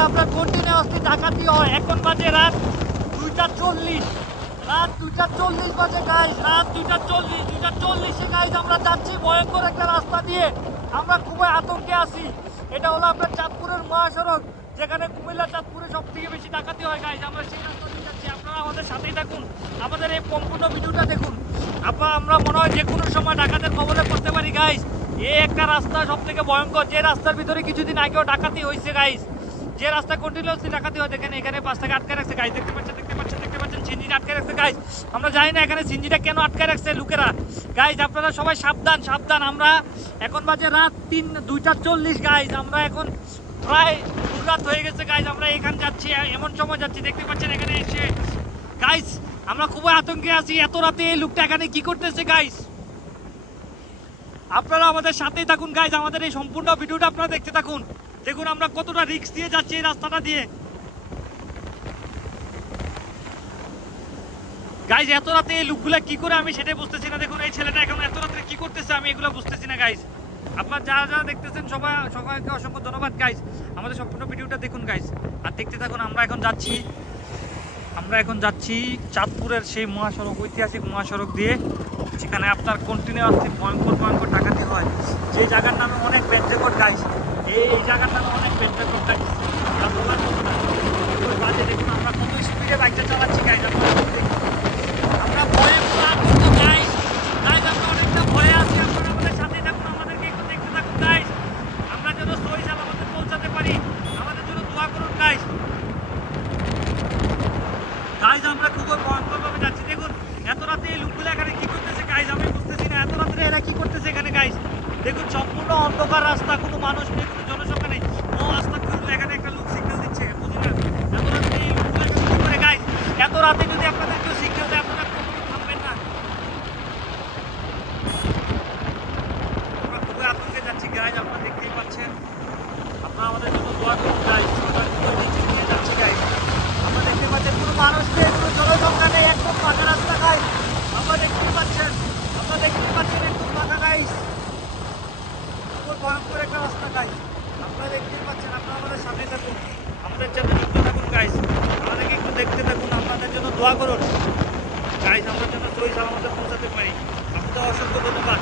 রাস্তায় আপনার কন্টিনিউয়াসলি ডাকাতি হয়। এখন বাজে রাত 2:40, রাত 2:40 বাজে গাইজ, রাত 2:40 গাইজ আমরা যাচ্ছি ভয়ঙ্কর একটা রাস্তা দিয়ে। আমরা খুবই আতঙ্কে আছি। এটা হলো আপনার চাঁদপুরের মহাসড়ক, যেখানে কুমিল্লা চাঁদপুরে সব থেকে বেশি ডাকাতি হয় গাইজ। আমরা সেই রাস্তা দিয়ে যাচ্ছি, আপনারা আমাদের সাথেই থাকুন, আমাদের এই সম্পূর্ণ ভিডিওটা দেখুন। আমরা মনে হয় যে কোনো সময় ডাকাতের খবরে পড়তে পারি গাইজ। এই একটা রাস্তা সব থেকে ভয়ঙ্কর, যে রাস্তার ভিতরে কিছুদিন আগেও ডাকাতি হয়েছে গাইজ, যে রাস্তা কন্টিনিউয়াসলি ডাকাতি হয়। দেখেন এখানে 5 টাকা আটকে রাখছে গাইজ, দেখতে পাচ্ছেন সিঞ্জিটা আটকে রাখছে গাইজ। আমরা জানি না এখানে সিঞ্জিটা কেন আটকে রাখছে লোকেরা গাইজ। আপনারা সবাই সাবধান। আমরা এখন বাজে রাত 2:40 গাইজ। আমরা এখন প্রায় রাত হয়ে গেছে গাইজ। আমরা এখানে যাচ্ছি, এমন সময় যাচ্ছি, দেখতে পাচ্ছেন এখানে এসে গাইজ আমরা খুবই আতঙ্কে আছি। এত রাতে এই লোকটা এখানে কি করতেছে গাইজ? আপনারা আমাদের সাথেই থাকুন গাইজ, আমাদের এই সম্পূর্ণ ভিডিওটা আপনারা দেখতে থাকুন। দেখুন আমরা কতটা রিস্ক দিয়ে যাচ্ছি এই রাস্তাটা দিয়ে গাইজ। এত রাতে এই লোকগুলা কি করে আমি সেটাই বুঝতেছি না। দেখুন এই ছেলেটা এখন এত রাতে কি করতেছে আমি এগুলো বুঝতেছি না গাইজ। আপনারা যারা দেখতেছেন সবাইকে অসংখ্য ধন্যবাদ গাইজ। আমাদের সম্পূর্ণ ভিডিওটা দেখুন গাইজ আর দেখতে থাকুন। আমরা এখন যাচ্ছি চাঁদপুরের সেই মহাসড়ক, ঐতিহাসিক মহাসড়ক দিয়ে, যেখানে আপনার কন্টিনিউয়াসলি ভয়ঙ্কর ডাকাতি হয়। যে জায়গার নামে অনেক ব্যাড রেকর্ড গাইজ, এই জায়গার নামে অনেক ব্যাড রেকর্ড গাইজ। বাজে দেখুন আমরা কত স্পিডে বাইকটা চালাচ্ছি গাইজ। আমরা ভয়ে গাইজ, আমরা অনেকটা ভয়ে আছি। আপনারা আমাদের সাথে থাকুন, আমাদেরকে একটু দেখতে থাকুন গাইজ। আমরা যেন সহি সালামতে পৌঁছাতে পারি, আমাদের জন্য দোয়া করুন গাইজ। আমরা খুবই ভয়ঙ্করভাবে যাচ্ছি। দেখুন এত রাতে এই লোকগুলো এখানে কি করতেছে গাইজ, আমি বুঝতেছি না। এত রাত্রে এরা কি করতেছে এখানে গাইজ? দেখুন সম্পূর্ণ অন্ধকার রাস্তা, কোনো মানুষ নেই, কোনো জনসংখ্যা নেই। ও রাস্তা খুঁজলে এখানে একটা লোক সিগন্যাল দিচ্ছে, বুঝি না এত রাতে এই লোকগুলো এখানে কি করে গাইজ? এত রাতে যদি আপনাদের কেউ সিগন্যাল দেয় আপনারা কখনো থামবেন না। আমরা খুবই আতঙ্কে যাচ্ছি গাইজ, আপনারা দেখতেই পাচ্ছেন। আপনারা আমাদের জন্য দোয়া করুন গাইজ। আমরা নিচে নিয়ে যাচ্ছি গাইজ। আমরা দেখতে পাচ্ছেন কোনো মানুষ নেই, কোনো জনসংখ্যা নেই, একদম ফাঁকা রাস্তা গাইজ। আপনারা দেখতে পাচ্ছেন একদম ফাঁকা গাইজ। খুব ভয়ঙ্কর একটা রাস্তা গাইজ, আপনারা দেখতেই পাচ্ছেন। আপনারা আমাদের সামনে থাকুন, আমাদের জন্য যুক্ত থাকুন গাইজ। আমাদেরকে একটু দেখতে থাকুন, আপনাদের জন্য দোয়া করুন গাইজ, আমরা যেন সহি সালামতে পৌঁছাতে পারি। আপনাদের অসংখ্য ধন্যবাদ।